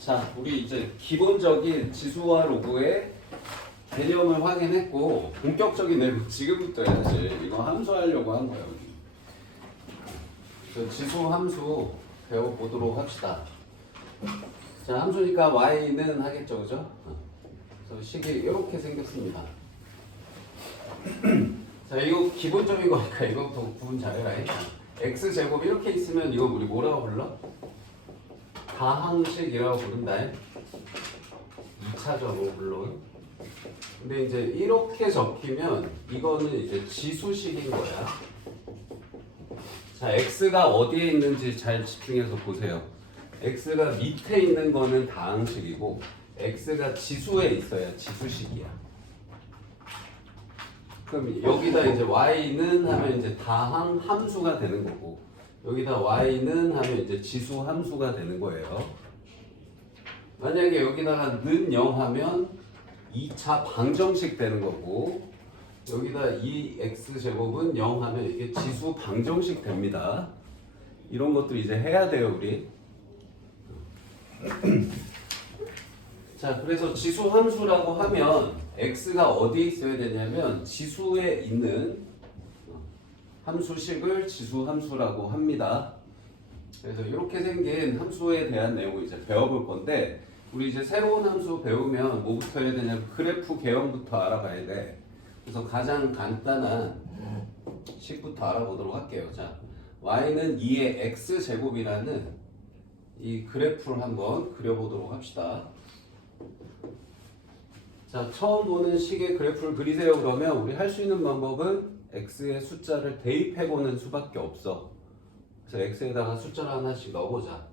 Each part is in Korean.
자, 우리 이제 기본적인 지수와 로그의 개념을 확인했고 본격적인 내용 지금부터 해야지. 이거 함수하려고 한 거예요. 그래서 지수 함수 배워보도록 합시다. 자, 함수니까 y는 하겠죠, 그죠? 그래서 식이 이렇게 생겼습니다. 자, 이거 기본적인 거니까 이거부터 구분 잘해라. x제곱 이렇게 있으면 이거 우리 뭐라고 불러? 다항식이라고 부른다. 2차적으로 물론. 근데 이제 이렇게 적히면 이거는 이제 지수식인 거야. 자, x가 어디에 있는지 잘 집중해서 보세요. x가 밑에 있는 거는 다항식이고 x가 지수에 있어야 지수식이야. 그럼 여기다 이제 y는 하면 이제 다항 함수가 되는 거고 여기다 y는 하면 이제 지수 함수가 되는 거예요. 만약에 여기다가 는 0 하면 2차 방정식 되는 거고 여기다 2x제곱은 0 하면 이게 지수 방정식 됩니다. 이런 것들 이제 해야 돼요, 우리. 자, 그래서 지수 함수라고 하면 x가 어디에 있어야 되냐면 지수에 있는 함수식을 지수 함수라고 합니다. 그래서 이렇게 생긴 함수에 대한 내용을 이제 배워볼 건데 우리 이제 새로운 함수 배우면 뭐부터 해야 되냐면 그래프 개형부터 알아봐야 돼. 그래서 가장 간단한 식부터 알아보도록 할게요. 자, y는 2의 x제곱이라는 이 그래프를 한번 그려보도록 합시다. 자, 처음 보는 식의 그래프를 그리세요. 그러면 우리 할 수 있는 방법은 x의 숫자를 대입해보는 수밖에 없어. 그래서 x에다가 숫자를 하나씩 넣어보자.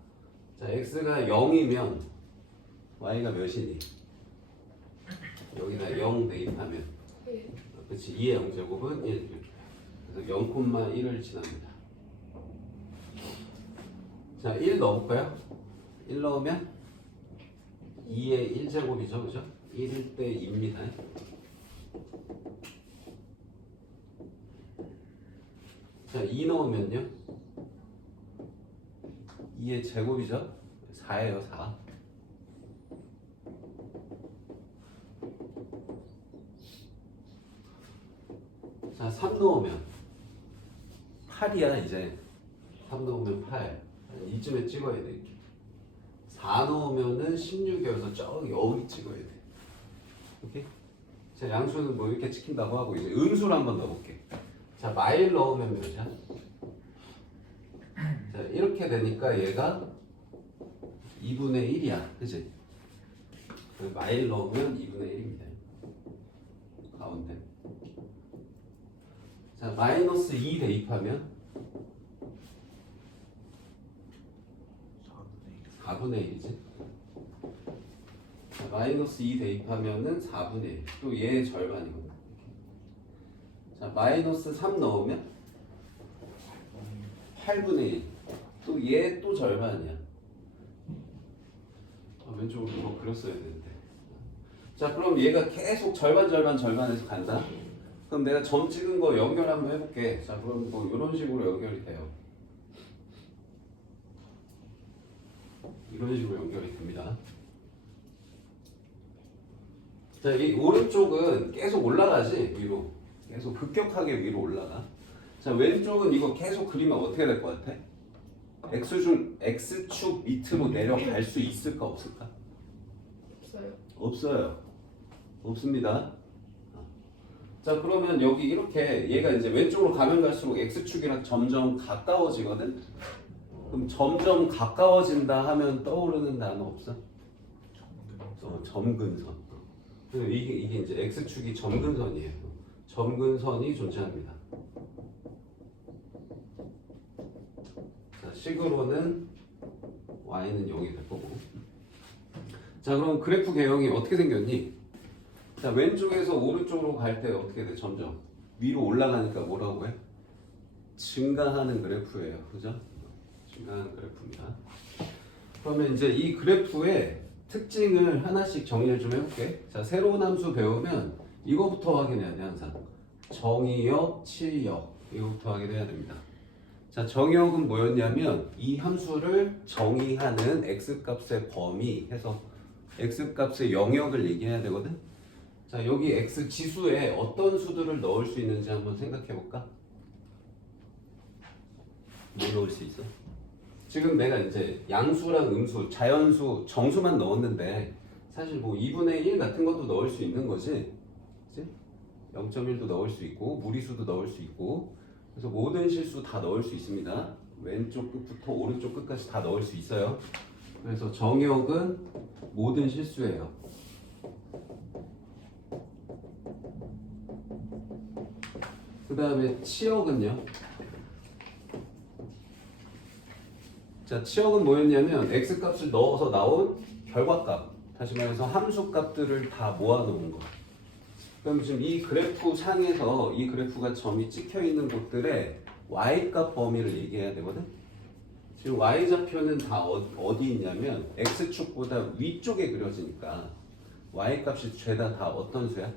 자, x가 0이면 y가 몇이니? 여기다 0 대입하면 그렇지. 2의 0제곱은 1. 그래서 0,1을 지납니다. 자, 1 넣을까요? 1 넣으면 2의 1제곱이죠. 그죠? 1일 때 2입니다. 자, 2 넣으면요? 2의 제곱이죠? 4예요, 4. 자, 3 넣으면 8이야, 이제. 3 넣으면 8. 이쯤에 찍어야 돼, 이렇게. 4 넣으면은 16이어서 저기 여기 찍어야 돼. 오케이? 자, 양수는 뭐 이렇게 찍힌다고 하고, 이제 음수를 한번 넣어볼게. 자, 마일 넣으면 몇이야? 자, 이렇게 되니까 얘가 2분의 1이야. 그치? 마일 넣으면 2분의 1입니다. 가운데. 자, 마이너스 2 대입하면 4분의 1이지. 자, 마이너스 2 대입하면은 4분의 1. 또 얘의 절반이거든. 자, 마이너스 3 넣으면 8분의 1. 또 얘 또 절반이야. 왼쪽으로 뭐 그렸어야 되는데. 자, 그럼 얘가 계속 절반에서 간다. 그럼 내가 점 찍은 거 연결 한번 해볼게. 자, 그럼 뭐 이런 식으로 연결이 돼요. 이런 식으로 연결이 됩니다. 자, 이 오른쪽은 계속 올라가지, 위로. 계속 급격하게 위로 올라가. 자, 왼쪽은 이거 계속 그리면 어떻게 될 것 같아? X축 밑으로 내려갈 수 있을까, 없을까? 없어요. 없어요. 없습니다. 자, 그러면 여기 이렇게 얘가 이제 왼쪽으로 가면 갈수록 X축이랑 점점 가까워지거든? 그럼 점점 가까워진다 하면 떠오르는 단어 없어? 점근선. 이게 이제 X축이 점근선이에요. 점근선이 존재합니다. 자, 식으로는 y는 0이 될 거고. 자, 그럼 그래프 개형이 어떻게 생겼니? 자, 왼쪽에서 오른쪽으로 갈 때 어떻게 돼? 점점 위로 올라가니까 뭐라고 해? 증가하는 그래프예요. 그죠? 증가하는 그래프입니다. 그러면 이제 이 그래프의 특징을 하나씩 정리를 좀 해볼게. 자, 새로운 함수 배우면 이거부터 확인해야 돼, 항상. 정의역, 치역 이거부터 확인해야 됩니다. 자, 정의역은 뭐였냐면 이 함수를 정의하는 x값의 범위 해서 x값의 영역을 얘기해야 되거든. 자, 여기 x 지수에 어떤 수들을 넣을 수 있는지 한번 생각해 볼까? 뭐 넣을 수 있어? 지금 내가 이제 양수랑 음수, 자연수, 정수만 넣었는데 사실 뭐 2분의 1 같은 것도 넣을 수 있는 거지. 그치? 0.1도 넣을 수 있고 무리수도 넣을 수 있고 그래서 모든 실수 다 넣을 수 있습니다. 왼쪽 끝부터 오른쪽 끝까지 다 넣을 수 있어요. 그래서 정역은 모든 실수예요. 그 다음에 치역은요. 자, 치역은 뭐였냐면 x값을 넣어서 나온 결과값, 다시 말해서 함수값들을 다 모아놓은 거. 그럼 지금 이 그래프 상에서 이 그래프가 점이 찍혀 있는 곳들의 y값 범위를 얘기해야 되거든. 지금 y좌표는 다 어디 있냐면 x축보다 위쪽에 그려지니까 y값이 죄다 다 어떤 수야?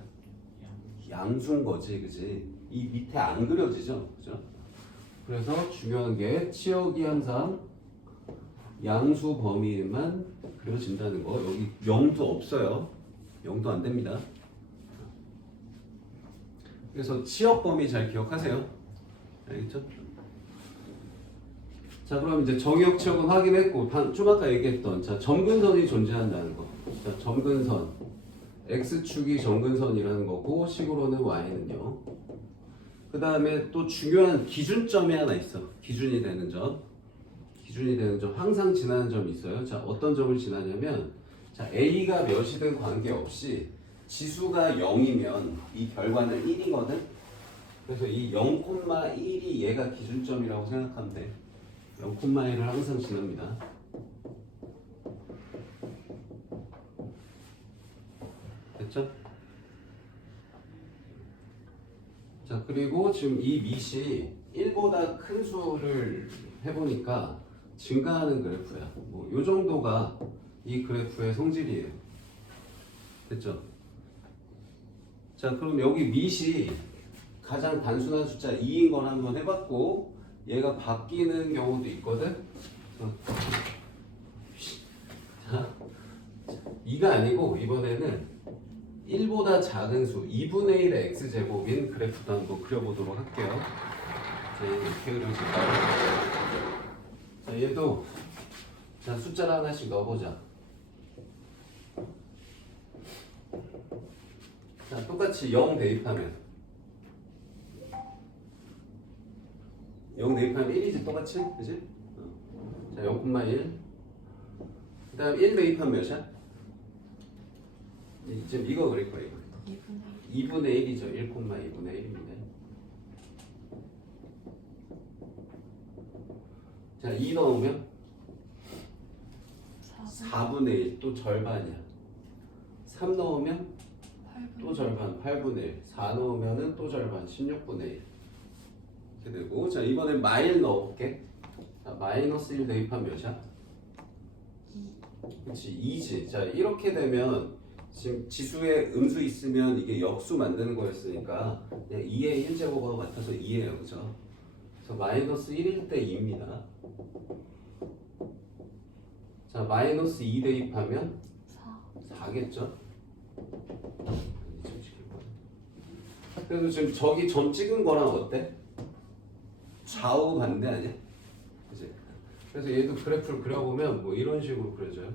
양수인 거지, 그지? 이 밑에 안 그려지죠, 그죠? 그래서 중요한 게 치역이 항상 양수 범위에만 그려진다는 거. 여기 0도 없어요. 0도 안 됩니다. 그래서 치역 범위 잘 기억하세요. 알겠죠? 자, 그럼 이제 정역 치역은 확인했고, 좀 아까 얘기했던 자, 점근선이 존재한다는 거. 자, 점근선. x축이 점근선이라는 거고, 식으로는 y는요. 그 다음에 또 중요한 기준점이 하나 있어. 기준이 되는 점. 기준이 되는 점, 항상 지나는 점이 있어요. 자, 어떤 점을 지나냐면, 자, a가 몇이든 관계없이 지수가 0이면 이 결과는 1이거든. 그래서 이 0,1이 얘가 기준점이라고 생각하면 돼. 0,1을 항상 지납니다. 됐죠? 자, 그리고 지금 이 밑이 1보다 큰 수를 해보니까 증가하는 그래프야. 뭐 요 정도가 이 그래프의 성질이에요. 됐죠? 자, 그럼 여기 밑이 가장 단순한 숫자 2인 걸 한번 해봤고 얘가 바뀌는 경우도 있거든. 자, 2가 아니고 이번에는 1보다 작은 수 2분의 1의 x제곱인 그래프도 한번 그려보도록 할게요. 자, 이렇게 그려질까요? 자, 얘도 자, 숫자를 하나씩 넣어보자. 자, 똑같이 0 대입하면 0 대입하면 1이지 똑같이? 그지? 자, 0,1 그 다음 1 대입하면 몇이야? 지금 이거 그릴 거예요. 2분의 1이죠. 1,2분의 1입니다. 자, 2 넣으면 4분의 1, 또 절반이야. 3 넣으면 또 절반, 8분의 1. 4 넣으면 또 절반, 16분의 1. 이렇게 되고, 자, 이번엔 마일 넣어볼게. 자, 마이너스 1 대입하면 몇이야? 2. 그치, 2지. 자, 이렇게 되면 지금 지수에 음수 있으면 이게 역수 만드는 거였으니까 그냥 2의 1제곱하고 같아서 2예요. 그죠? 그래서 마이너스 1일 때 2입니다. 자, 마이너스 2 대입하면 4겠죠? 그래서 지금 저기 점 찍은 거랑 어때? 좌우 반대 아니야? 그치? 그래서 얘도 그래프를 그려보면 뭐 이런 식으로 그려져요.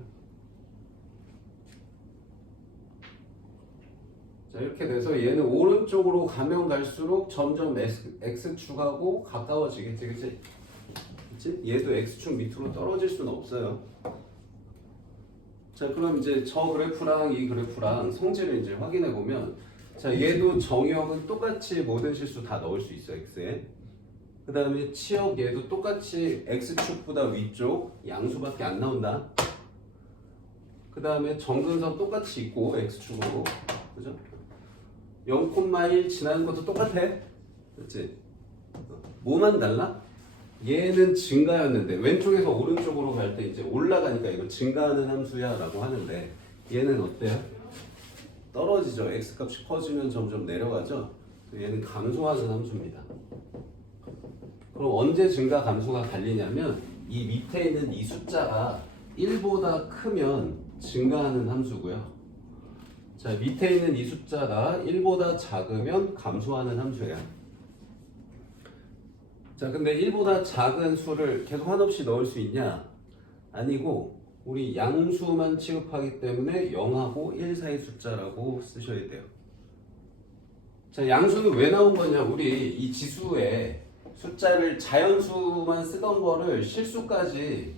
자, 이렇게 돼서 얘는 오른쪽으로 가면 갈수록 점점 x축하고 가까워지겠지, 그치? 그치? 얘도 x축 밑으로 떨어질 수는 없어요. 자, 그럼 이제 저 그래프랑 이 그래프랑 성질을 이제 확인해 보면, 자, 얘도 정역은 똑같이 모든 실수 다 넣을 수 있어, x에. 그 다음에 치역 얘도 똑같이 x축보다 위쪽 양수밖에 안 나온다. 그 다음에 점근선 똑같이 있고 x축으로, 그죠? 0,1 지나는 것도 똑같아. 그렇지? 뭐만 달라? 얘는 증가였는데 왼쪽에서 오른쪽으로 갈 때 이제 올라가니까 이거 증가하는 함수야 라고 하는데 얘는 어때요? 떨어지죠. x값이 커지면 점점 내려가죠. 얘는 감소하는 함수입니다. 그럼 언제 증가 감소가 갈리냐면 이 밑에 있는 이 숫자가 1보다 크면 증가하는 함수고요. 자, 밑에 있는 이 숫자가 1보다 작으면 감소하는 함수예요. 자, 근데 1보다 작은 수를 계속 한없이 넣을 수 있냐? 아니고 우리 양수만 취급하기 때문에 0하고 1 사이 숫자라고 쓰셔야 돼요. 자, 양수는 왜 나온 거냐? 우리 이 지수에 숫자를 자연수만 쓰던 거를 실수까지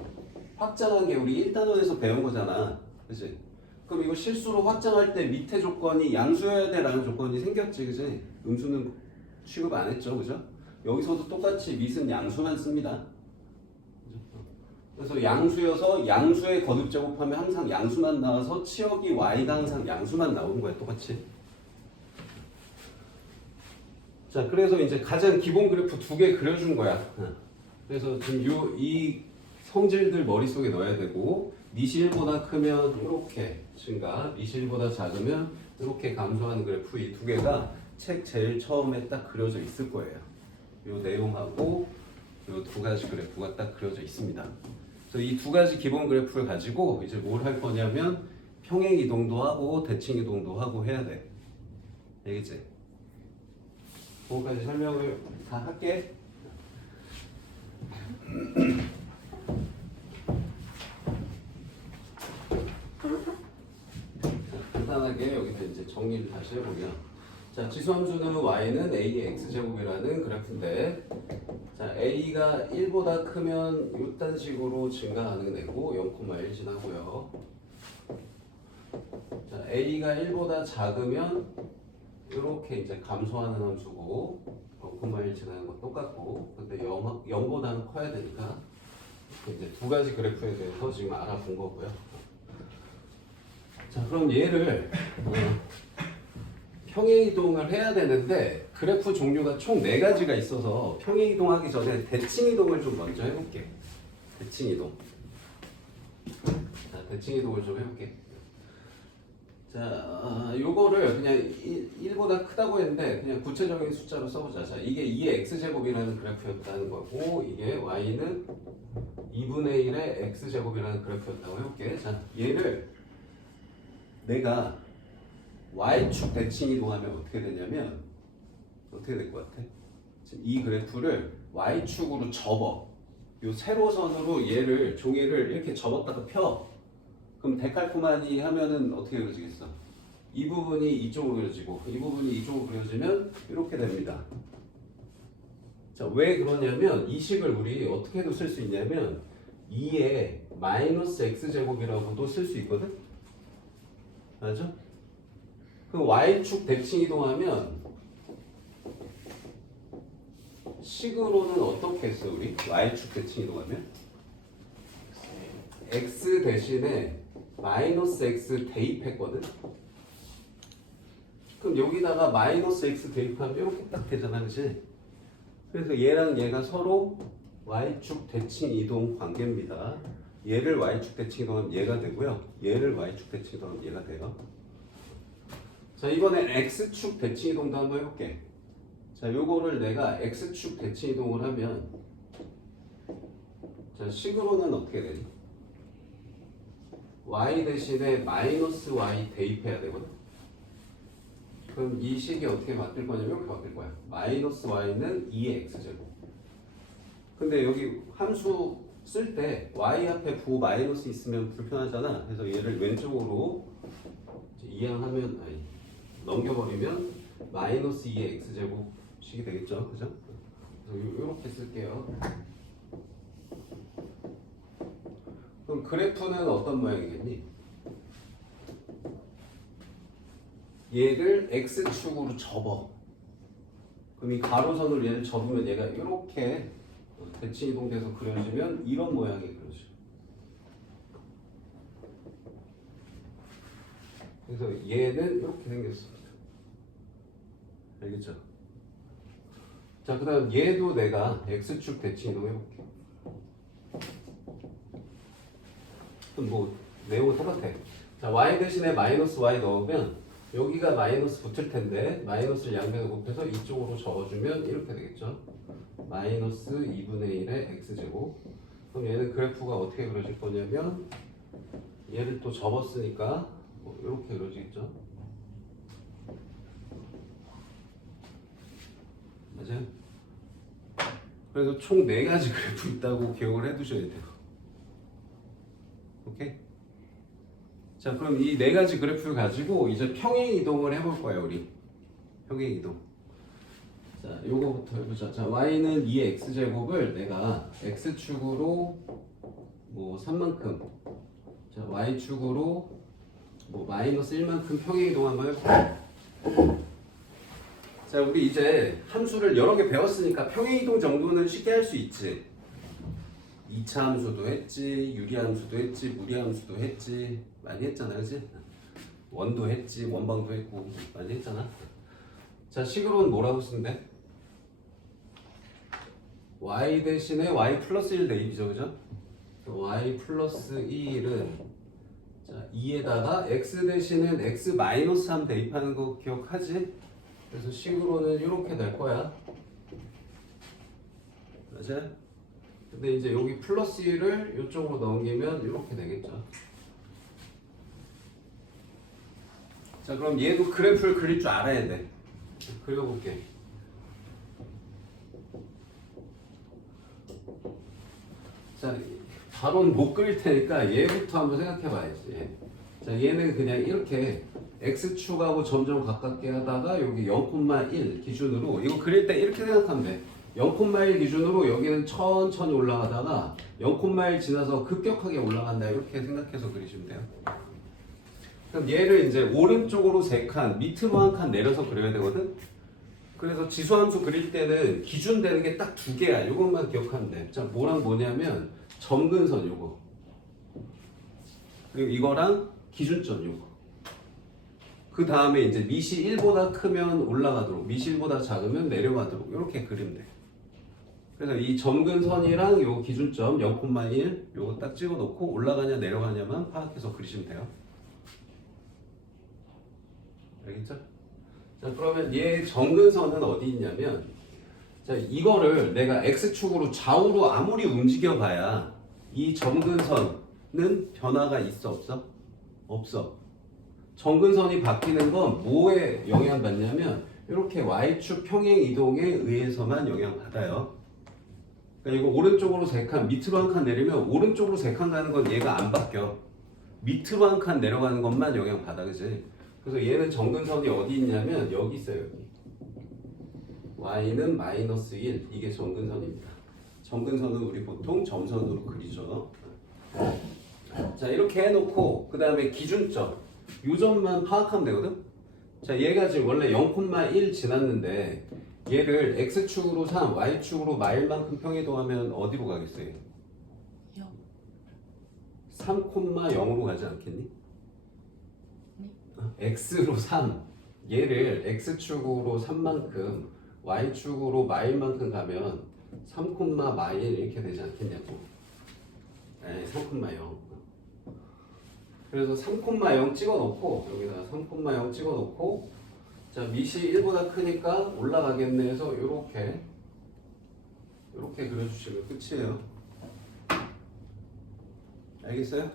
확장한 게 우리 1단원에서 배운 거잖아. 그치? 그럼 이거 실수로 확장할 때 밑에 조건이 양수여야 돼라는 조건이 생겼지. 그치? 음수는 취급 안 했죠. 그죠? 여기서도 똑같이 밑은 양수만 씁니다. 그래서 양수여서 양수의 거듭 제곱하면 항상 양수만 나와서 치역이 y가 항상 양수만 나오는 거야. 똑같이. 자, 그래서 이제 가장 기본 그래프 2개 그려준 거야. 그래서 지금 이 성질들 머릿속에 넣어야 되고 니실보다 크면 이렇게 증가, 니실보다 작으면 이렇게 감소하는 그래프 이 2개가 책 제일 처음에 딱 그려져 있을 거예요. 이 내용하고 이 2가지 그래프가 딱 그려져 있습니다. 그래서 이 2가지 기본 그래프를 가지고 이제 뭘 할 거냐면 평행 이동도 하고 대칭 이동도 하고 해야 돼. 알겠지? 그거까지 설명을 다 할게. 간단하게 여기서 이제 정리를 다시 해보면, 자, 지수함수는 y는 a의 x제곱이라는 그래프인데, 자, a가 1보다 크면 이딴 식으로 증가하는 애고 0,1 지나고요. 자, a가 1보다 작으면 이렇게 이제 감소하는 함수고 0,1 지나는 건 똑같고, 근데 0보다는 커야 되니까 이제 2가지 그래프에 대해서 지금 알아본 거고요. 자, 그럼 얘를 평행이동을 해야 되는데 그래프 종류가 총 4가지가 있어서 평행이동하기 전에 대칭이동을 좀 먼저 해볼게. 대칭이동. 자, 대칭이동을 좀 해볼게. 자, 요거를 그냥 1보다 크다고 했는데 그냥 구체적인 숫자로 써보자. 자, 이게 2의 x제곱이라는 그래프였다는 거고, 이게 y는 2분의 1의 x제곱이라는 그래프였다고 해볼게. 자, 얘를 내가 y축 대칭 이동하면 어떻게 되냐면 어떻게 될 것 같아? 이 그래프를 y축으로 접어. 요 세로선으로 얘를 종이를 이렇게 접었다가 펴. 그럼 데칼코마니 하면은 어떻게 그려지겠어? 이 부분이 이쪽으로 그려지고 이 부분이 이쪽으로 그려지면 이렇게 됩니다. 자, 왜 그러냐면 이 식을 우리 어떻게도 쓸 수 있냐면 2의 마이너스 x제곱이라고도 쓸 수 있거든? 맞아? 그 y축 대칭 이동하면 식으로는 어떻게 했어 우리? y축 대칭 이동하면 x 대신에 마이너스 x 대입했거든? 그럼 여기다가 마이너스 x 대입하면 이렇게 딱 되잖아, 그치? 그래서 얘랑 얘가 서로 y축 대칭 이동 관계입니다. 얘를 y축 대칭 이동하면 얘가 되고요. 얘를 y축 대칭 이동하면 얘가 돼요. 자, 이번엔 x축 대칭 이동도 한번 해볼게. 자, 요거를 내가 x축 대칭 이동을 하면 자, 식으로는 어떻게 되니? y 대신에 마이너스 y 대입해야 되거든. 그럼 이 식이 어떻게 바뀔 거냐면 이렇게 바뀔 거야. 마이너스 y는 2의 x제곱. 근데 여기 함수 쓸 때 y 앞에 부 마이너스 있으면 불편하잖아. 그래서 얘를 왼쪽으로 이항하면 넘겨버리면 마이너스 2의 x제곱 식이 되겠죠. 그죠? 그래서 이렇게 쓸게요. 그럼 그래프는 어떤 모양이겠니? 얘를 x축으로 접어. 그럼 이 가로선을 얘를 접으면 얘가 이렇게 대칭 이동돼서 그려지면 이런 모양이 그려져. 그래서 얘는 이렇게 생겼습니다. 알겠죠? 자, 그 다음 얘도 내가 x축 대칭 이동 해볼게. 그럼 뭐 내용은 똑같아. 자, y 대신에 마이너스 y 넣으면 여기가 마이너스 붙을 텐데 마이너스를 양변에 곱해서 이쪽으로 적어주면 이렇게 되겠죠. 마이너스 2분의 1의 x제곱. 그럼 얘는 그래프가 어떻게 그려질 거냐면 얘를 또 접었으니까 뭐 이렇게 그려지겠죠. 맞아요? 그래서 총 4가지 그래프 있다고 기억을 해두셔야 돼요. 오케이? 자, 그럼 이 4가지 그래프를 가지고 이제 평행 이동을 해볼 거예요, 우리. 평행 이동. 자, 요거부터 해보자. 자, y는 2의 x제곱을 내가 x축으로 뭐 3만큼, 자, y축으로 뭐 마이너스 1만큼 평행 이동 한번 해볼게요. 자, 우리 이제 함수를 여러 개 배웠으니까 평행 이동 정도는 쉽게 할 수 있지. 2차 함수도 했지, 유리 함수도 했지, 무리 함수도 했지, 많이 했잖아, 그지? 원도 했지, 원방도 했고 많이 했잖아. 자, 식으로는 뭐라고 쓰는데? y 대신에 y 플러스 1 대입이죠, 그죠? y 플러스 1은 자, 2에다가 x 대신에 x 마이너스 3 대입하는 거 기억하지? 그래서 식으로는 이렇게 될 거야. 맞아? 근데 이제 여기 플러스 1을 이쪽으로 넘기면 이렇게 되겠죠. 자, 그럼 얘도 그래프를 그릴 줄 알아야 돼. 그려볼게. 자, 바로는 못 그릴 테니까 얘부터 한번 생각해 봐야지. 자, 얘는 그냥 이렇게 x축하고 점점 가깝게 하다가 여기 0,1 기준으로 이거 그릴 때 이렇게 생각하면 돼. 0,1 기준으로 여기는 천천히 올라가다가 0,1 지나서 급격하게 올라간다 이렇게 생각해서 그리시면 돼요. 그럼 얘를 이제 오른쪽으로 3칸, 밑으로 1칸 내려서 그려야 되거든. 그래서 지수함수 그릴 때는 기준 되는 게 딱 2개야. 이것만 기억하면 돼. 자, 뭐랑 뭐냐면 점근선 요거. 그리고 이거랑 기준점 요거. 그 다음에 이제 밑이 1보다 크면 올라가도록, 밑이 1보다 작으면 내려가도록 이렇게 그리면 돼. 그래서 이 점근선이랑 요 기준점 0,1 요거 딱 찍어놓고 올라가냐 내려가냐만 파악해서 그리시면 돼요. 알겠죠? 자, 그러면 얘 점근선은 어디 있냐면, 자, 이거를 내가 x축으로 좌우로 아무리 움직여 봐야 이 점근선은 변화가 있어 없어? 없어. 점근선이 바뀌는 건 뭐에 영향받냐면 이렇게 y축 평행 이동에 의해서만 영향받아요. 그러니까 이거 오른쪽으로 3칸, 밑으로 1칸 내리면 오른쪽으로 3칸 가는 건 얘가 안 바뀌어. 밑으로 1칸 내려가는 것만 영향받아, 그지? 그래서 얘는 점근선이 어디 있냐면 여기 있어요, 여기. y는 마이너스 1, 이게 점근선입니다. 점근선은 우리 보통 점선으로 그리죠. 자, 이렇게 해놓고 그 다음에 기준점 요 점만 파악하면 되거든. 자, 얘가 지금 원래 0,1 지났는데 얘를 x축으로 3, y축으로 마일만큼 평이동하면 어디로 가겠어요? 0. 3,0으로 가지 않겠니? x로 3, 얘를 x축으로 3만큼 y축으로 마일만큼 가면 3, 마일 이렇게 되지 않겠냐고. 네, 3,0. 그래서 3,0 찍어놓고 여기다가 3,0 찍어놓고 자, 밑이 1보다 크니까 올라가겠네 해서 요렇게 그려주시면 끝이에요. 알겠어요?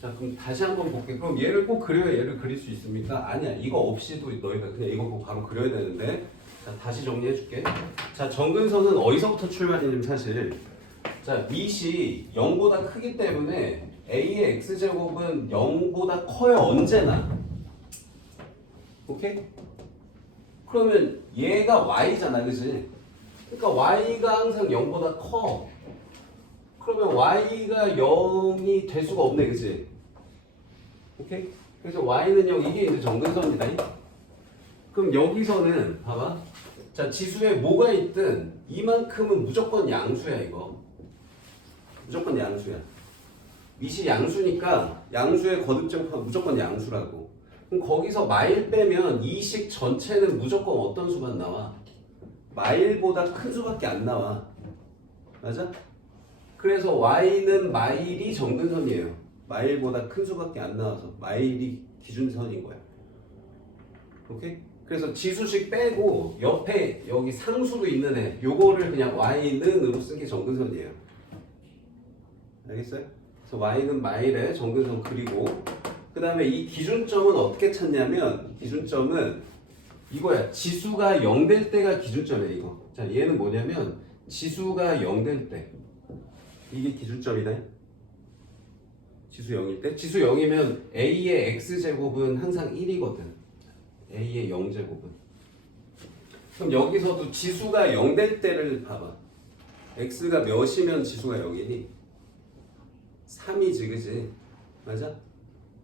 자, 그럼 다시 한번 볼게. 그럼 얘를 꼭 그려야 얘를 그릴 수 있습니까? 아니야. 이거 없이도 너희가 그냥 이거 꼭 바로 그려야 되는데. 자, 다시 정리해 줄게. 자, 점근선은 어디서부터 출발이냐면 사실 자, 밑이 0보다 크기 때문에 a의 x제곱은 0보다 커요. 언제나. 오케이? 그러면 얘가 y잖아, 그치? 그러니까 y가 항상 0보다 커. 그러면 y가 0이 될 수가 없네, 그치? 오케이? 그래서 y는 0, 이게 이제 점근선이다. 그럼 여기서는 봐봐. 자, 지수에 뭐가 있든 이만큼은 무조건 양수야, 이거. 무조건 양수야. 밑이 양수니까 양수의 거듭제곱하면 무조건 양수라고. 그럼 거기서 마일 빼면 이 식 전체는 무조건 어떤 수만 나와? 마일보다 큰 수밖에 안 나와. 맞아? 그래서 y는 마일이 점근선이에요. 마일보다 큰 수밖에 안 나와서 마일이 기준선인 거야. 오케이? 그래서 지수식 빼고 옆에 여기 상수로 있는 애 요거를 그냥 y는으로 쓴 게 정근선이에요. 알겠어요? 그래서 y는 마일에 정근선 그리고 그 다음에 이 기준점은 어떻게 찾냐면 기준점은 이거야. 지수가 0 될 때가 기준점이야 이거. 자 얘는 뭐냐면 지수가 0 될 때 이게 기준점이다. 지수 0일 때? 지수 0이면 a의 x제곱은 항상 1이거든. a의 0제곱은. 그럼 여기서도 지수가 0 될 때를 봐봐. x가 몇이면 지수가 0이니? 3이지, 그지? 맞아?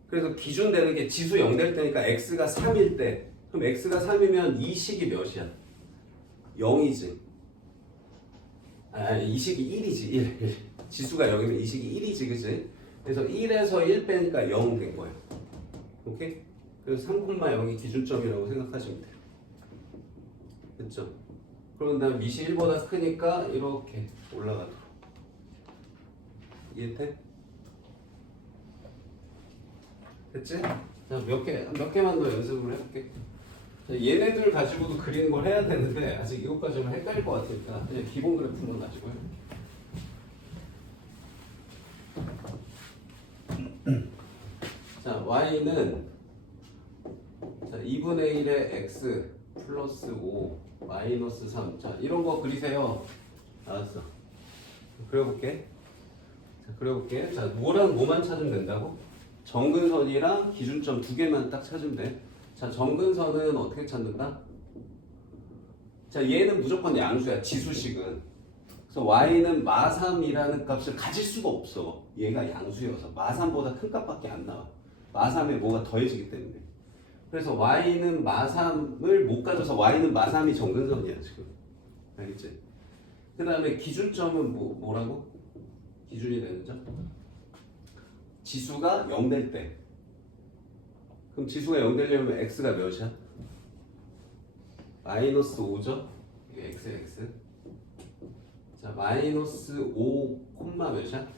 그래서 기준 되는 게 지수 0 될 때니까 x가 3일 때. 그럼 x가 3이면 이 식이 몇이야? 0이지. 이 식이 1이지, 1. 지수가 0이면 이 식이 1이지, 그지? 그래서 1에서 1 빼니까 0 된 거예요. 오케이? 그래서 3,0이 기준점이라고 생각하시면 돼요. 됐죠? 그런 다음에 미시 1보다 크니까 이렇게 올라가도록. 이해돼? 됐지? 자, 몇 개만 더 연습을 해볼게. 자, 얘네들 가지고도 그리는 걸 해야 되는데 아직 이것까지는 헷갈릴 것 같으니까 그냥 기본 그래프만 가지고 해. 자, y는 자, 2분의 1의 x 플러스 5 마이너스 3. 자, 이런 거 그리세요. 알았어. 그려볼게. 자, 그려볼게. 자, 뭐랑 뭐만 찾으면 된다고? 정근선이랑 기준점 두 개만 딱 찾으면 돼. 자, 정근선은 어떻게 찾는다? 자, 얘는 무조건 양수야. 지수식은. 그래서 y는 마3이라는 값을 가질 수가 없어. 얘가 양수여서. 마3보다 큰 값밖에 안 나와. 마3에 뭐가 더해지기 때문에. 그래서 y는 마3을 못 가져서 y는 마3이 정근선이야 지금. 알겠지? 그 다음에 기준점은 뭐라고? 기준이 되는 점? 지수가 0 될 때. 그럼 지수가 0 되려면 x가 몇이야? 마이너스 5죠? 이게 x. 자, 마이너스 5 콤마 몇이야?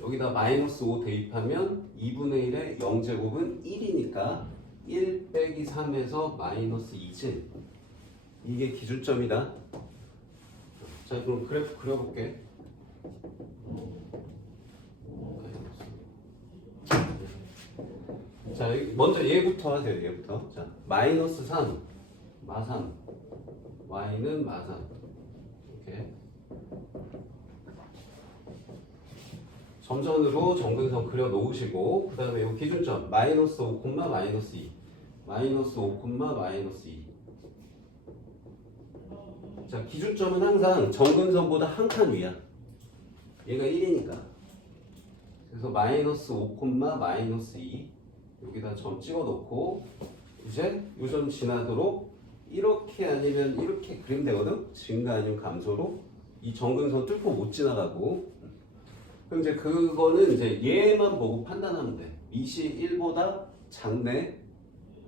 여기다 마이너스 5 대입하면 2분의 1의 0제곱은 1이니까 1 빼기 3에서 마이너스 2지. 이게 기준점이다. 자, 그럼 그래프 그려볼게. 자, 먼저 얘부터 하세요. 얘부터. 자, 마이너스 3, 마3, y는 마3. 이렇게. 점선으로 정근선 그려 놓으시고 그 다음에 이 기준점 마이너스 5, 마이너스 2 마이너스 5, 마이너스 2. 자, 기준점은 항상 정근선보다 한 칸 위야. 얘가 1이니까. 그래서 마이너스 5, 마이너스 2 여기다 점 찍어 놓고 이제 이 점 지나도록 이렇게 아니면 이렇게 그리면 되거든. 증가 아니면 감소로 이 정근선 뚫고 못 지나가고. 그럼 이제 그거는 이제 얘만 보고 판단하면 돼. 미시 1보다 작네.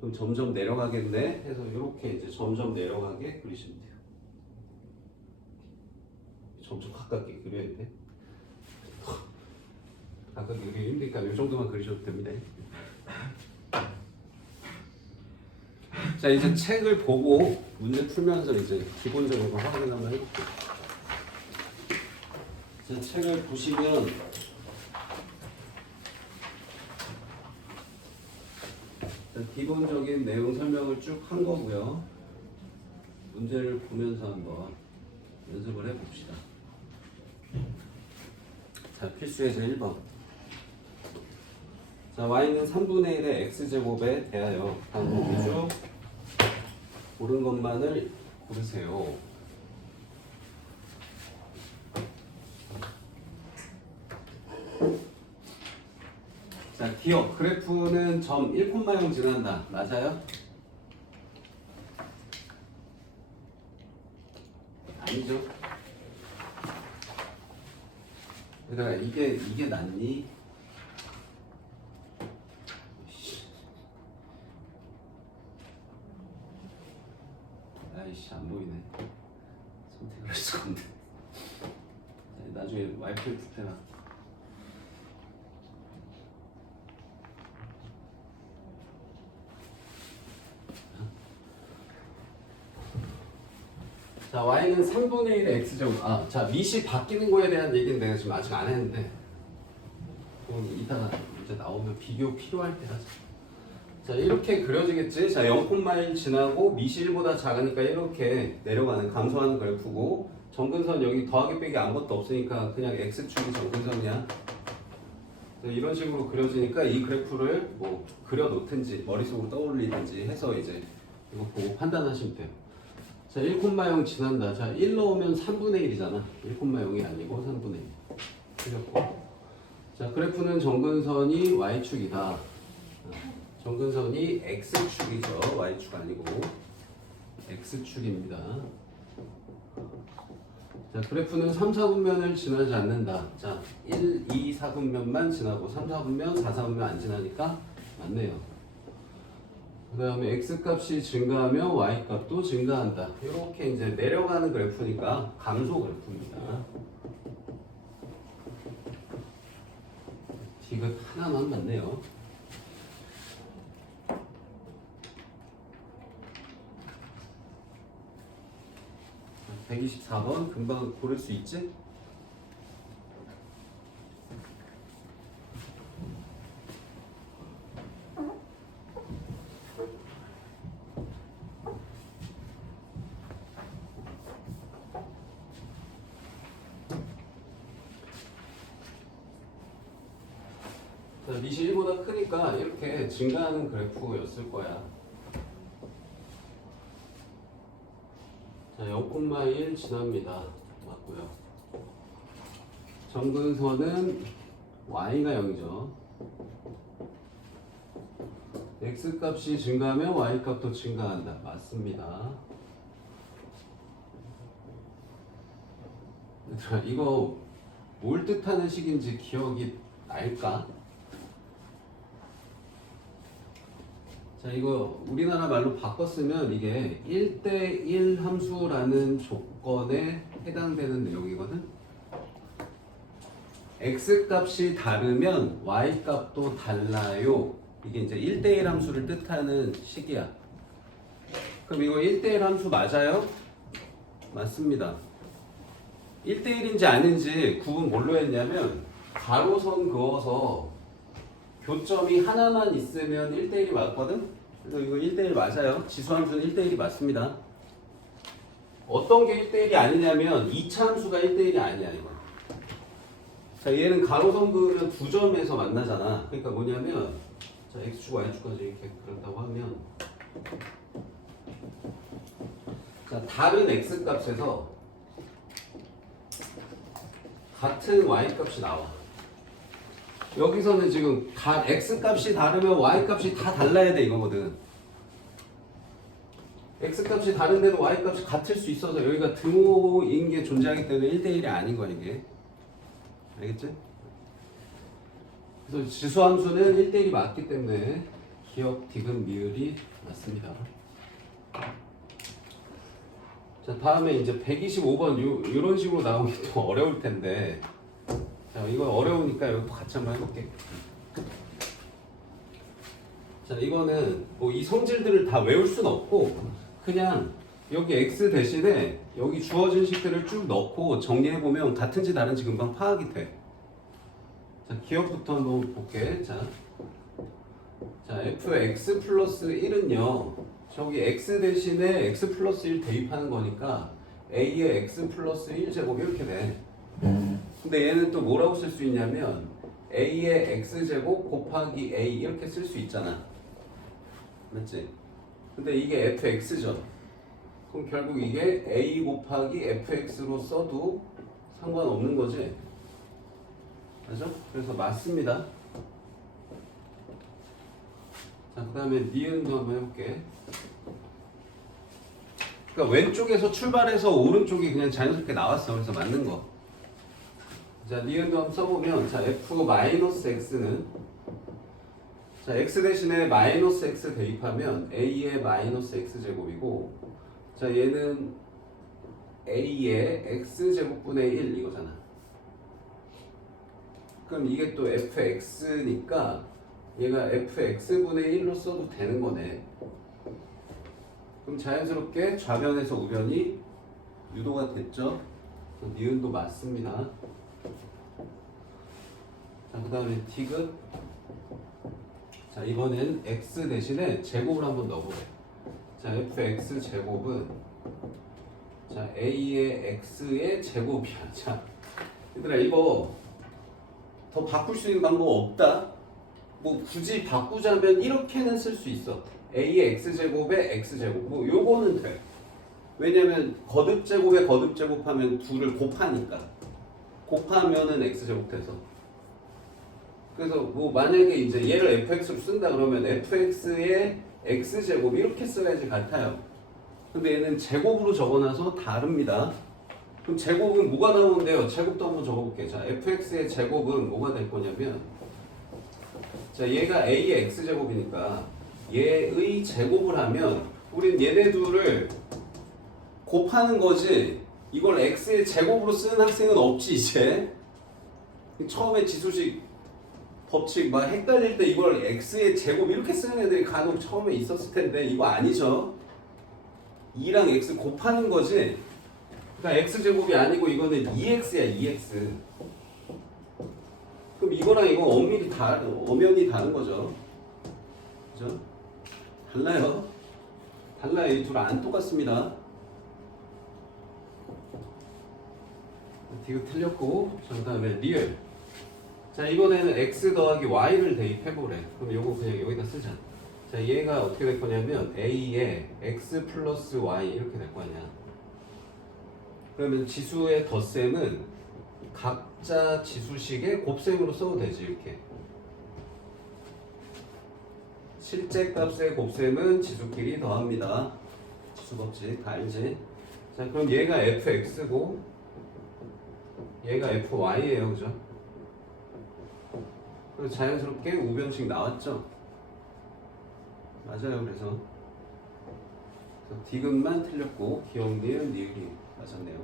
그럼 점점 내려가겠네. 해서 이렇게 이제 점점 내려가게 그리시면 돼요. 점점 가깝게 그려야 돼. 가깝게 그리기 힘드니까 이 정도만 그리셔도 됩니다. 자, 이제 책을 보고 문제 풀면서 이제 기본적인 거 확인 한번 해볼게요. 자, 책을 보시면 기본적인 내용 설명을 쭉 한 거고요. 문제를 보면서 한번 연습을 해봅시다. 자, 필수 예제 1번. 자, y는 3분의 1의 x제곱에 대하여 다음 중 고른 것만을 고르세요. 자, 기억. 그래프는 점 1,0 지난다. 맞아요? 아니죠? 그러니까 이게 낫니? 아이씨, 안 보이네. 선택을 할 수가 없네. 나중에 와이프를 부탁해라. 자, y는 3분의 1의 x제곱. 자, 밑이 바뀌는 거에 대한 얘기는 내가 지금 아직 안 했는데 그건 이따가 이제 나오면 비교 필요할 때 하자. 자, 이렇게 그려지겠지? 자, 0,1 지나고 밑이 1보다 작으니까 이렇게 내려가는, 감소하는 그래프고, 정근선 여기 더하기 빼기 아무것도 없으니까 그냥 x축이 정근선이야. 이런 식으로 그려지니까 이 그래프를 뭐 그려 놓든지 머릿속으로 떠올리든지 해서 이제 이거 보고 판단하시면 돼요. 자, 1,0 지난다. 자, 1 넣으면 3분의 1이잖아. 1,0이 아니고 3분의 1. 틀렸고. 자, 그래프는 정근선이 y축이다. 정근선이 x축이죠. y축 아니고 x축입니다. 자, 그래프는 3, 4분면을 지나지 않는다. 자, 1, 2, 4분면만 지나고 3, 4분면, 4, 4분면 안 지나니까 맞네요. 그 다음에 x값이 증가하면 y값도 증가한다. 이렇게 이제 내려가는 그래프니까 감소 그래프입니다. 디귿 하나만 맞네요. 자, 124번 금방 고를 수 있지? 자, 밑이 1보다 크니까 이렇게 증가하는 그래프였을 거야. 자, 0,1 지납니다. 맞고요. 정근선은 y가 0이죠. x값이 증가하면 y값도 증가한다. 맞습니다. 자, 이거 뭘 뜻하는 식인지 기억이 날까? 자, 이거 우리나라 말로 바꿨으면 이게 1대1 함수라는 조건에 해당되는 내용이거든. x값이 다르면 y값도 달라요. 이게 이제 1대1 함수를 뜻하는 식이야. 그럼 이거 1대1 함수 맞아요? 맞습니다. 1대1인지 아닌지 구분 뭘로 했냐면 가로선 그어서 교점이 하나만 있으면 1대1이 맞거든? 그래서 이거 1대1 맞아요. 지수함수는 1대1이 맞습니다. 어떤 게 1대1이 아니냐면 2차 함수가 1대1이 아니야, 이거. 자, 얘는 가로선 그으면 두 점에서 만나잖아. 그러니까 뭐냐면, 자, x축, y축까지 이렇게 그런다고 하면, 자, 다른 x값에서 같은 y값이 나와. 여기서는 지금 다 x값이 다르면 y값이 다 달라야 돼, 이거거든. x값이 다른데도 y값이 같을 수 있어서 여기가 등호인 게 존재하기 때문에 1대1이 아닌 거야, 이게. 알겠지? 그래서 지수함수는 1대1이 맞기 때문에 기억, 디귿, 미을이 맞습니다. 자, 다음에 이제 125번 이런 식으로 나오면 또 어려울 텐데, 자, 이거 어려우니까 이것도 같이 한번 해볼게. 자, 이거는 뭐 이 성질들을 다 외울 수는 없고 그냥 여기 x 대신에 여기 주어진 식들을 쭉 넣고 정리해보면 같은지 다른지 금방 파악이 돼. 자, 기억부터 한번 볼게. 자, fx 플러스 1은요 저기 x 대신에 x 플러스 1 대입하는 거니까 a의 x 플러스 1제곱 이렇게 돼. 근데 얘는 또 뭐라고 쓸 수 있냐면 a의 x제곱 곱하기 a 이렇게 쓸 수 있잖아. 맞지? 근데 이게 fx죠. 그럼 결국 이게 a 곱하기 fx로 써도 상관없는 거지. 맞죠? 그래서 맞습니다. 자, 그 다음에 니은도 한번 해볼게. 그러니까 왼쪽에서 출발해서 오른쪽이 그냥 자연스럽게 나왔어. 그래서 맞는 거. 자, 니은도 한번 써보면, 자, f-x는, 자, x 대신에 마이너스 x 대입하면 a의 마이너스 x제곱이고, 자, 얘는 a의 x제곱분의 1 이거잖아. 그럼 이게 또 fx니까 얘가 fx분의 1로 써도 되는 거네. 그럼 자연스럽게 좌변에서 우변이 유도가 됐죠? 니은도 맞습니다. 자, 그 다음에 디귿. 자, 이번엔 x 대신에 제곱을 한번 넣어보래. 자, fx 제곱은 자 a의 x의 제곱이야. 자, 얘들아 이거 더 바꿀 수 있는 방법 없다. 뭐 굳이 바꾸자면 이렇게는 쓸 수 있어. a의 x제곱에 x제곱. 뭐 요거는 돼. 왜냐면 거듭제곱에 거듭제곱하면 둘을 곱하니까. 곱하면은 x제곱 돼서. 그래서 뭐 만약에 이제 얘를 fx로 쓴다 그러면 fx의 x제곱 이렇게 써야지 같아요. 근데 얘는 제곱으로 적어놔서 다릅니다. 그럼 제곱은 뭐가 나오는데요? 제곱도 한번 적어볼게요. 자, fx의 제곱은 뭐가 될 거냐면 자, 얘가 a의 x제곱이니까 얘의 제곱을 하면 우린 얘네 둘을 곱하는 거지 이걸 x의 제곱으로 쓰는 학생은 없지 이제. 처음에 지수식 법칙 막 헷갈릴 때 이걸 x의 제곱 이렇게 쓰는 애들이 간혹 처음에 있었을 텐데 이거 아니죠. 2랑 x 곱하는 거지. 그러니까 x제곱이 아니고 이거는 2x야 2x. 그럼 이거랑 이거 엄연히 다른 거죠. 그죠? 달라요. 달라요. 이 둘 안 똑같습니다. 디귿 틀렸고 그 다음에 리을. 자, 이번에는 x 더하기 y를 대입해보래. 그럼 요거 그냥 여기다 쓰자. 자, 얘가 어떻게 될 거냐면 a에 x 플러스 y 이렇게 될 거 아니야. 그러면 지수의 덧셈은 각자 지수식의 곱셈으로 써도 되지 이렇게. 실제 값의 곱셈은 지수끼리 더합니다. 지수 법칙 다 알지? 자, 그럼 얘가 fx고 얘가 fy예요, 그죠? 그래서 자연스럽게 우변식 나왔죠? 맞아요. 그래서 디귿만 틀렸고 기억 니은 니을이 맞았네요.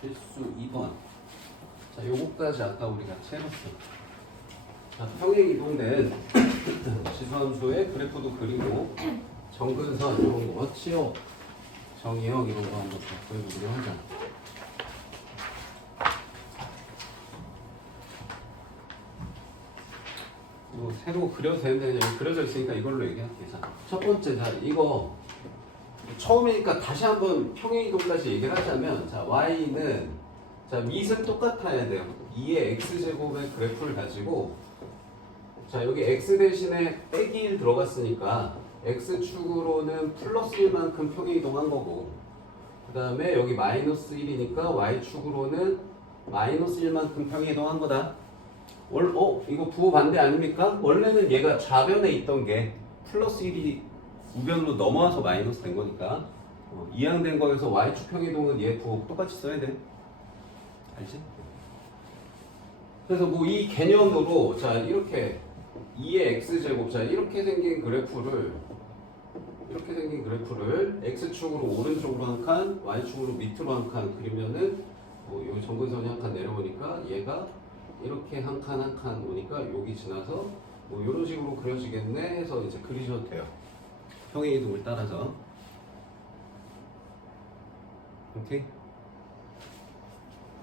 필수 2번. 자, 요거까지 아까 우리가 채웠어. 자, 평행 이동된 지수함수의 그래프도 그리고 정근선 이런 거 치워 정의역 이런 거 한번 보여주기로 하자. 뭐 새로 그려도 되는데 여기 그려져 있으니까 이걸로 얘기할게. 자, 첫 번째, 자 이거 처음이니까 다시 한번 평행이동까지 얘기를 하자면, 자 y는 자 밑은 똑같아야 돼요. 2의 x제곱의 그래프를 가지고 자 여기 x 대신에 빼기 1 들어갔으니까 x축으로는 플러스 1만큼 평행이동한 거고, 그 다음에 여기 마이너스 1이니까 y축으로는 마이너스 1만큼 평행이동한 거다. 이거 부호 반대 아닙니까? 원래는 얘가 좌변에 있던 게 플러스 1이 우변으로 넘어와서 마이너스 된 거니까 이항된 거에서 y축 평행이동은 얘 부호 똑같이 써야 돼. 알지? 그래서 뭐 이 개념으로 자 이렇게 2의 x제곱, 자 이렇게 생긴 그래프를 x축으로 오른쪽으로 한 칸, y축으로 밑으로 한 칸 그리면은 뭐 여기 정근선이 한 칸 내려오니까 얘가 이렇게 한 칸 한 칸 오니까 여기 지나서 뭐 이런 식으로 그려지겠네 해서 이제 그리셔도 돼요. 평행이동을 따라서. 오케이?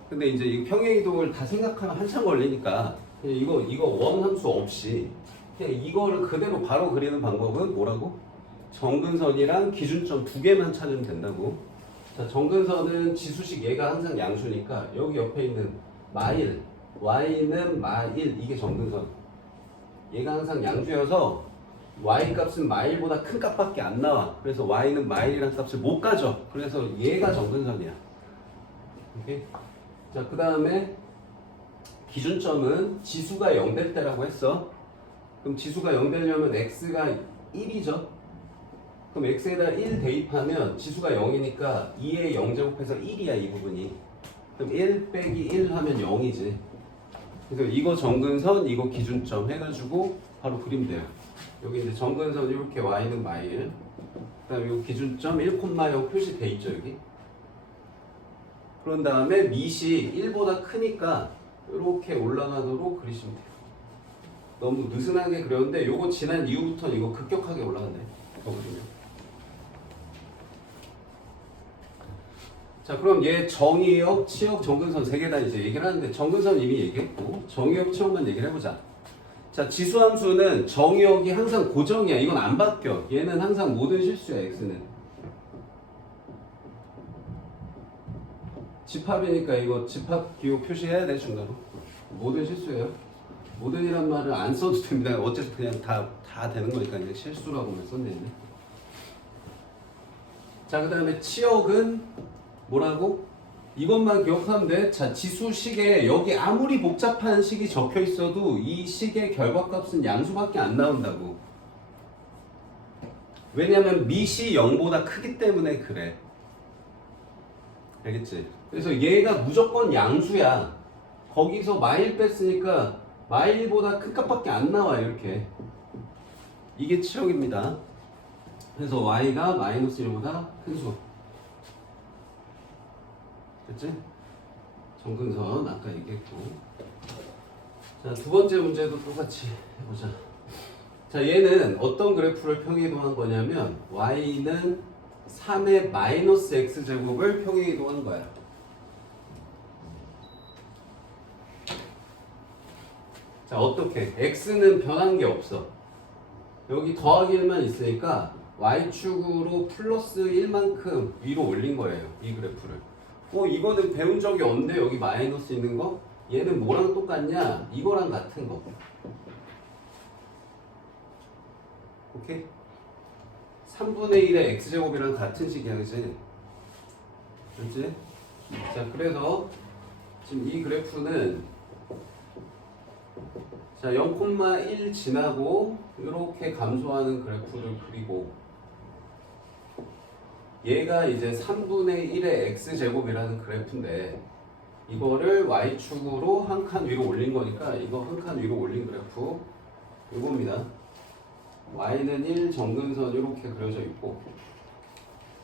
근데 이제 이 평행이동을 다 생각하면 한참 걸리니까 그냥 이거 원함수 없이 그냥 이거를 그대로 바로 그리는 방법은 뭐라고? 정근선이랑 기준점 두 개만 찾으면 된다고. 자, 정근선은 지수식 얘가 항상 양수니까 여기 옆에 있는 마일, y는 마일, 이게 정근선. 얘가 항상 양수여서 y 값은 마일보다 큰 값밖에 안 나와. 그래서 y는 마일이란 값을 못 가져. 그래서 얘가 정근선이야. 오케이? 자, 그 다음에 기준점은 지수가 0 될 때라고 했어. 그럼 지수가 0 되려면 x가 1이죠. 그럼 x에다 1 대입하면 지수가 0이니까 2의 0제곱해서 1이야 이 부분이. 그럼 1 빼기 1 하면 0이지. 그래서 이거 정근선, 이거 기준점 해가지고 바로 그리면 돼요. 여기 이제 정근선 이렇게 y는 마일, 그 다음에 이 기준점 1,0 표시돼 있죠 여기. 그런 다음에 밑이 1보다 크니까 이렇게 올라가도록 그리시면 돼요. 너무 느슨하게 그렸는데 요거 지난 이후부터는 이거 급격하게 올라갔네. 거거든요. 자, 그럼 얘 정의역, 치역, 정근선 세 개 다 이제 얘기를 하는데 정근선 이미 얘기했고 정의역, 치역만 얘기를 해보자. 자, 지수함수는 정의역이 항상 고정이야. 이건 안 바뀌어. 얘는 항상 모든 실수야. x는. 집합이니까 이거 집합 기호 표시해야 돼 중간으로. 모든 실수예요. 모든이란 말을 안 써도 됩니다. 어차피 그냥 다 되는 거니까 그냥 실수라고만 썼네. 자, 그 다음에 치역은 뭐라고? 이것만 기억하면 돼. 자, 지수식에 여기 아무리 복잡한 식이 적혀 있어도 이 식의 결과값은 양수밖에 안 나온다고. 왜냐면 밑이 0보다 크기 때문에 그래. 알겠지? 그래서 얘가 무조건 양수야. 거기서 마일 뺐으니까 마일보다 큰 값밖에 안 나와. 이렇게. 이게 치역입니다. 그래서 y가 마이너스 1보다 큰 수. 됐지? 정근선 아까 얘기했고. 자, 두 번째 문제도 똑같이 해보자. 자, 얘는 어떤 그래프를 평행이동한 거냐면 y는 3의 마이너스 x제곱을 평행이동한 거야. 자, 어떻게? x는 변한 게 없어. 여기 더하기 1만 있으니까 y축으로 플러스 1만큼 위로 올린 거예요. 이 그래프를. 이거는 배운 적이 없는데 여기 마이너스 있는 거? 얘는 뭐랑 똑같냐? 이거랑 같은 거. 오케이? 3분의 1의 x제곱이랑 같은 식이야, 그치? 그치? 자, 그래서 지금 이 그래프는 자, 0,1 지나고 이렇게 감소하는 그래프를 그리고 얘가 이제 3분의 1의 x제곱이라는 그래프인데 이거를 y축으로 한 칸 위로 올린 거니까 이거 한 칸 위로 올린 그래프 이겁니다. y는 1 정근선 이렇게 그려져 있고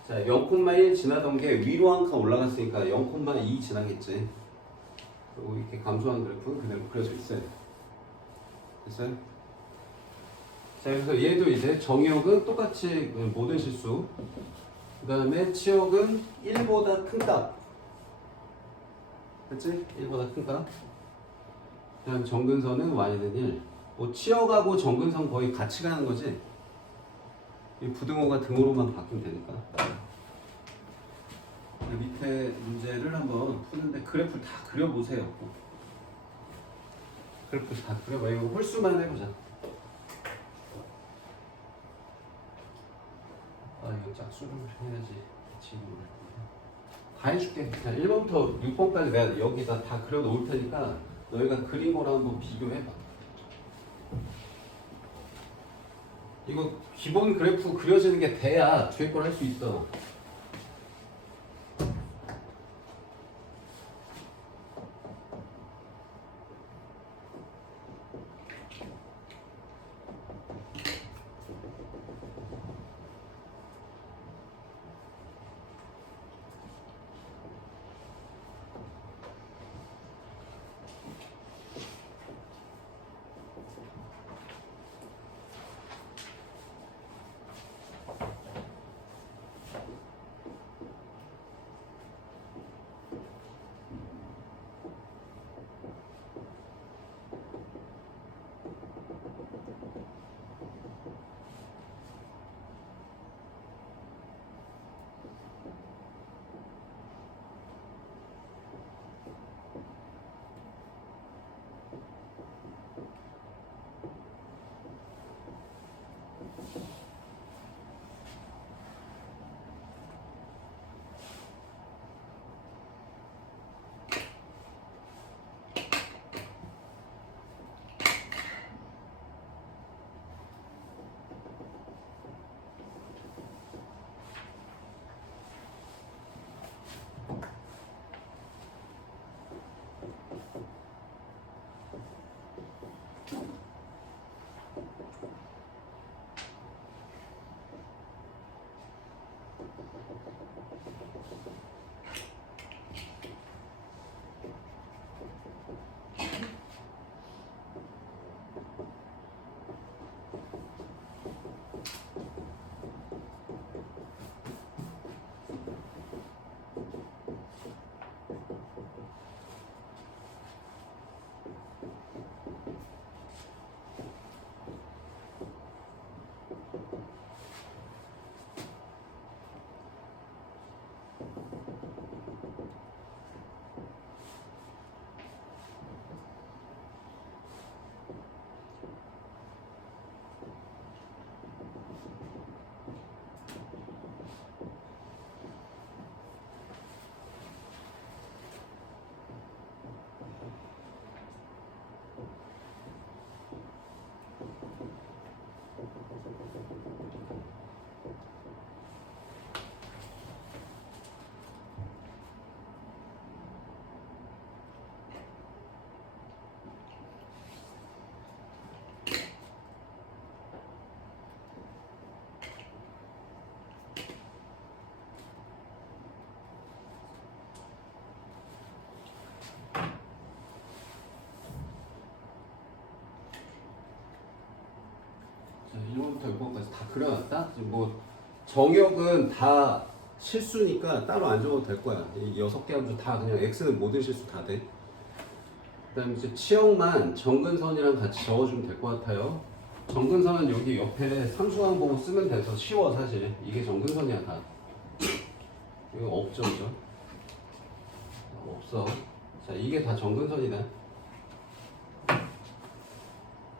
자, 0,1 지나던 게 위로 한 칸 올라갔으니까 0,2 지나겠지. 그리고 이렇게 감소한 그래프 그대로 그려져 있어요. 됐어요? 자, 그래서 얘도 이제 정의역은 똑같이 모든 실수. 그 다음에 치역은 1보다 큰 값. 그치? 1보다 큰 값. 그 다음 정근선은 y는 1. 치역하고 정근선 거의 같이 가는 거지? 이 부등호가 등호로만 바뀌면 되니까. 밑에 문제를 한번 푸는데 그래프를 다 그려보세요. 그래프 다 그려봐. 이거 홀수만 해보자. 이거 짝수를 해야지. 지금 다 해줄게. 자, 1번부터 6번까지 내가 여기다 다 그려 놓을 테니까 너희가 그린 거랑 한번 비교해봐. 이거 기본 그래프 그려지는 게 돼야 뒤에 걸 할 수 있어. 1번부터 6번까지 다 그려놨다? 지금 뭐 정역은 다 실수니까 따로 안 적어도 될 거야. 이 6개 함수 다 그냥 x는 모든 실수 다 돼. 그다음에 이제 치역만 정근선이랑 같이 적어주면 될 것 같아요. 정근선은 여기 옆에 삼수항 보고 쓰면 돼서 쉬워 사실. 이게 정근선이야 다. 이거 없죠, 그죠? 없어. 자, 이게 다 정근선이다.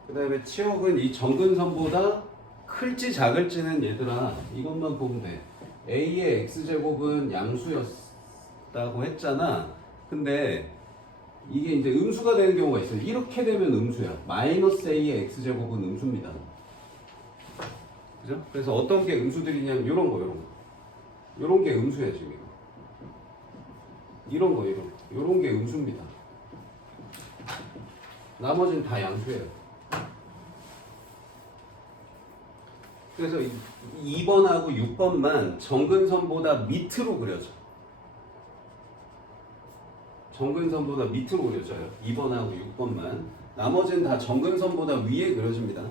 그 다음에 치역은 이 정근선보다 클지 작을지는 얘들아 이것만 보면 돼. a의 x제곱은 양수였다고 했잖아. 근데 이게 이제 음수가 되는 경우가 있어요. 이렇게 되면 음수야. 마이너스 a의 x제곱은 음수입니다. 그죠? 그래서 어떤 게 음수들이냐면 요런 거. 요런 게 음수야 지금 이거. 이런 거. 요런 게 음수입니다. 나머지는 다 양수예요. 그래서 2번하고 6번만 정근선보다 밑으로 그려져. 정근선보다 밑으로 그려져요. 2번하고 6번만. 나머지는 다 정근선보다 위에 그려집니다.